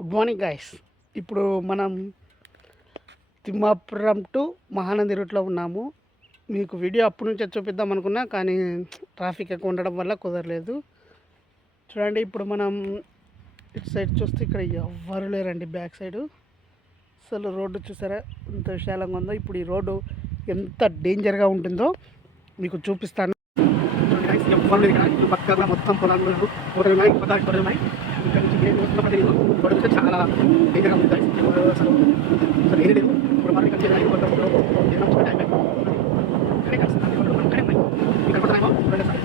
Good morning guys ఇప్పుడు మనం Thimmapuram to Mahanandi రూట్లో ఉన్నాము. మీకు వీడియో అప్పటి నుంచే చూపిద్దాం అనుకున్నా కానీ ట్రాఫిక్ ఎక్కువ ఉండడం వల్ల కుదరలేదు. చూడండి ఇప్పుడు మనం ఇటు సైడ్ చూస్తే ఇక్కడ ఎవ్వరు లేరండి బ్యాక్ సైడు అసలు రోడ్డు చూసారా? ఎంత విశాలంగా ఉందో. ఇప్పుడు ఈ రోడ్డు ఎంత డేంజర్గా ఉంటుందో మీకు చూపిస్తాను. మొత్తం పొలాలు ఉన్నారు గొడవలు ఉన్నాయి పదార్థ గొడవలు ఉన్నాయి ఇక్కడ నుంచి ఏ వస్తుందో తెలియదు గొడవ వస్తే చాలా డేంజర్గా ఉంది guys. ఎవరు అసలు అసలు ఏది లేదు ఇప్పుడు మనం ఇక్కడ చేయాలి గొడవ గొడవ ఏదో ఒకటి టైం అయిపోయింది. ఇక్కడే guys. అన్ని గొడవలు ఇక్కడే ఉన్నాయి. ఇక్కడ కూడా ఏమో రెండు సార్లు.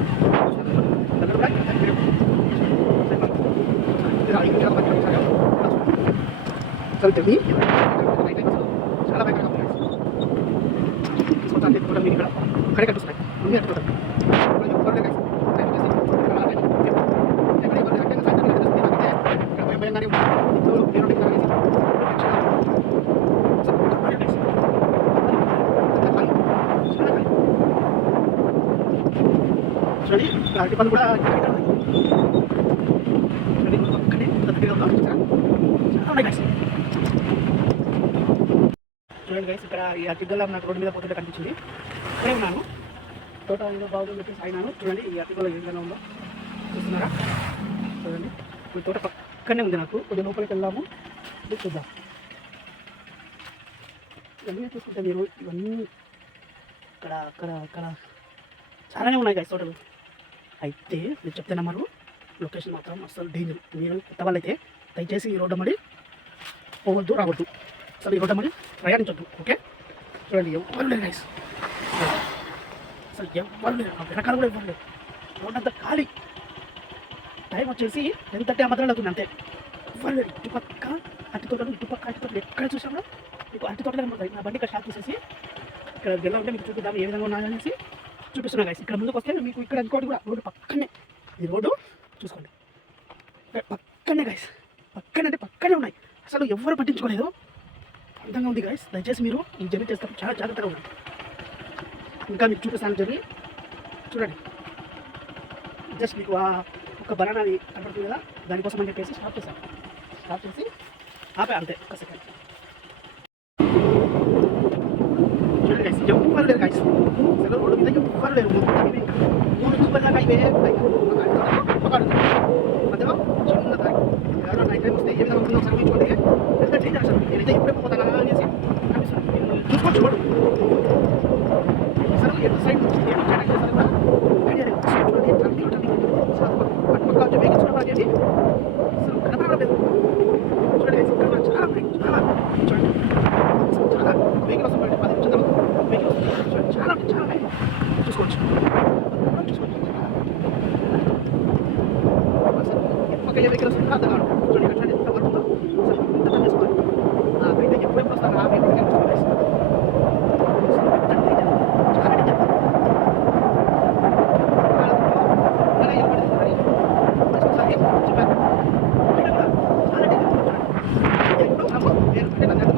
ఇక్కడ కూడా ఇక్కడ కూడా. ఇది ఐదు నిమిషాల మధ్య ఒకసారి. అసలు తెలియదు. చాలా భయంకరంగా ఉంది guys. చూడండి కూడా మీరు ఇక్కడ ఇక్కడే కనిపిస్తున్నాయి ముందే కట్టుకుంటారు ఎవరు లేరు guys. టైం వచ్చేసి ఇక్కడ అలా టైం. ఎక్కడ ఎవరు లేరు అంటే సాయంత్రం ఇక్కడ వస్తే నాకైతే ఇక్కడ భయం భయంగానే ఉంది. ఇంట్లో నేను ఇక్కడ అనేసి టెన్షన్గా ఉంది. అసలు ఇక్కడ భయం guys. అంత భయం. చాలా భయం. చూడండి అరటి పళ్ళు కూడా చూడండి పక్కనే చూడండి గైస్ ఇక్కడ ఈ అతిగల్ల నాకు రోడ్డు మీద పోతుంటే కనిపించింది. ఇక్కడే ఉన్నాను. తోట ఏదో బాగుంది చెప్పేసి అయినాను. చూడండి ఈ అతిగల్ల ఏ విధంగా ఉందో. చూస్తున్నారా? చూడండి ఈ తోట పక్కనే ఉంది నాకు. కొద్దిగా లోపలికి వెళ్దాము. ఇది చూద్దాం. ఇవన్నీ చూసుకుంటే మీరు ఇవన్నీ ఇక్కడ అక్కడ అక్కడ చాలానే ఉన్నాయి గైస్ తోటలు. అయితే మీరు చెప్తే నమ్మరు లొకేషన్ మాత్రం అసలు డేంజర్ మీరు కొత్త వాళ్ళైతే దయచేసి ఈ రోడ్డు మడి పోవద్దు రావద్దు. అసలు ఈ రోడ్డు మడి ప్రయాణించొద్దు ఓకే? చూడండి ఎవ్వరు లేరు గైస్ అసలు ఎవ్వరు లేరు వెనకాల కూడా ఎవ్వరు లేరు. రోడ్ అంతా ఖాళీ. టైం వచ్చేసి ఎంత థర్టీ మాత్రం అవుతుంది అంతే. ఎవ్వరు లేరు ఇటుపక్క అట్టి తోటలు ఇటుపక్క అట్టి తోటలు ఎక్కడ చూసినా మీకు అట్టి తోటలు నా బండి ఇక్కడ షాప్ తీసేసి ఇక్కడ గెలవంటే మీకు చూపిద్దాం ఏ విధంగా ఉన్నాయనేసి. చూపిస్తున్నా గైస్ ఇక్కడ ముందుకు వస్తే మీకు ఇక్కడ ఇంకోటి కూడా రోడ్డు పక్కనే. ఈ రోడ్డు చూసుకోండి. పక్కనే గైస్ పక్కన అంటే పక్కనే ఉన్నాయి. అసలు ఎవ్వరు పట్టించుకోలేదు. అందంగా ఉంది గైస్ దయచేసి మీరు ఈ జర్నీ చేస్తారు చాలా జాగ్రత్తగా ఉండండి. ఇంకా మీకు చూపిస్తాను జర్నీ చూడండి. జస్ట్ మీకు ఆ ఒక బనానాది కనపడుతుంది కదా? దానికోసం అని చెప్పేసి స్టాప్ చేశాను. స్టాప్ చేసి ఆపే అంతే ఒక సెకండ్ చూడండి గైస్ ఎవ్వరు లేరు గైస్ అసలు రోడ్డు మీద ఎవ్వరు లేరు మొత్తం ఇవే ఇంకా మూడు చిప్పల దాకా ఇవే like ఒక అడుగు. మధ్యలో చిన్న దారి ఎవరో నైట్ టైం వస్తే ఏ విధంగా ఉంటుందో ఒకసారి ఊహించుకోండి ఎంత డేంజర్ అసలు నేనైతే ఎప్పుడే పోతానా అనేసి అనిపిస్తుంది నేను చూసుకోవచ్చు చూడు అసలు ఎటు సైడ్ నుంచి ఏం వచ్చాడని అసలు కూడా ఐడియా లేదు సైడ్ చూడండి టర్నింగ్ టర్నింగ్ అసలు అటు పక్క అటు పక్క వచ్చే వెహికల్స్ కూడా అనేది అసలు కనపడలేదు చూడండి guys, ఇక్కడ కూడా చాలా ఉన్నాయి చాలా చూడండి అసలు చాలా వెహికల్ వస్తుంది పది నిమిషాల తర్వాత వెహికల్ వస్తుంది చూడండి చాలా ఉన్నాయి చాలా ఉన్నాయి చూసుకోవచ్చు చూసుకోవచ్చు అసలు పక్క ఏ వెహికల్ వస్తుందో అర్థం కాదు చూడండి ఇక్కడ ఎంత వరకు ఉందో అసలు ఇంత పని చేసుకోవాలి నాకైతే ఎప్పుడెప్పుడు వస్తాను ఆ వెహికల్ కనిపిస్తుంది చాలా డేంజర్ చాలా ఏం పడుతుంది మరి ఒకసారి చెప్పాను ఇక్కడ కూడా చాలా డేంజర్ ఎప్పుడు దగ్గర నేను అంటే నన్ను ఎంత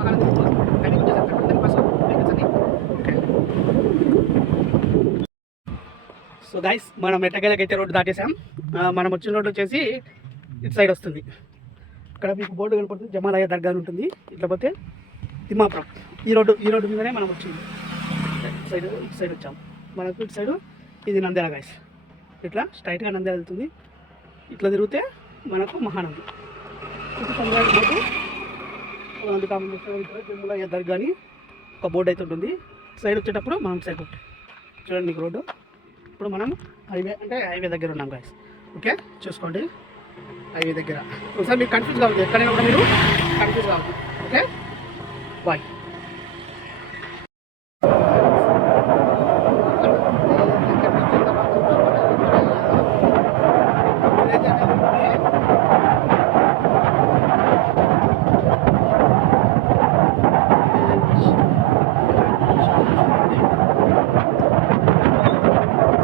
సో గైస్ మనం ఎట్టకేలకైతే రోడ్డు దాటేసాం. మనం వచ్చిన రోడ్డు వచ్చేసి ఇటు సైడ్ వస్తుంది. ఇక్కడ మీకు బోర్డు కనపడుతుంది జమాలయ దర్గా అని ఉంటుంది. ఇట్లా పోతే తిమ్మాపురం. ఈ రోడ్డు ఈ రోడ్డు మీదనే మనం వచ్చింది ఇటు సైడ్ ఇటు సైడ్ వచ్చాం. మనకు ఇటు సైడ్ ఇది నంద్యాల గైస్ ఇట్లా స్ట్రైట్గా నంద్యాల వెళ్తుంది. ఇట్లా తిరిగితే మనకు మహానంది. ఇటు చంద్రాయణ బోర్డు అది దర్గా అని ఒక బోర్డు అయితే ఉంటుంది. సైడ్ వచ్చేటప్పుడు మనం సైడ్ చూడండి మీకు రోడ్డు. ఇప్పుడు మనం హైవే అంటే హైవే దగ్గర ఉన్నాం గాయస్ ఓకే? చూసుకోండి. హైవే దగ్గర. ఒకసారి మీకు కన్ఫ్యూజ్ కావద్దు. ఎక్కడైనా కూడా మీరు కన్ఫ్యూజ్ కావద్దు ఓకే బాయ్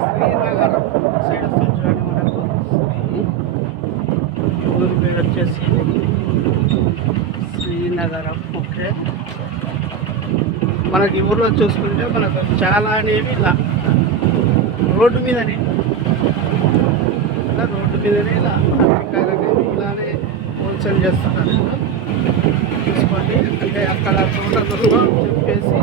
శ్రీనగరం సైడ్ వస్తుంది చూడండి మనకు ఊరి పేరు వచ్చేసి శ్రీనగరం ఓకే. మనకి ఊర్లో చూసుకుంటే మనకు చాలా అనేవి ఇలా రోడ్డు మీదనే. ఇలా రోడ్డు మీదనే ఇలా అమెరికాలు అనేవి ఇలానే హోల్సేల్ చేస్తున్నారు. చూసుకోండి. అంటే అక్కడ తోటలలో చెప్పేసి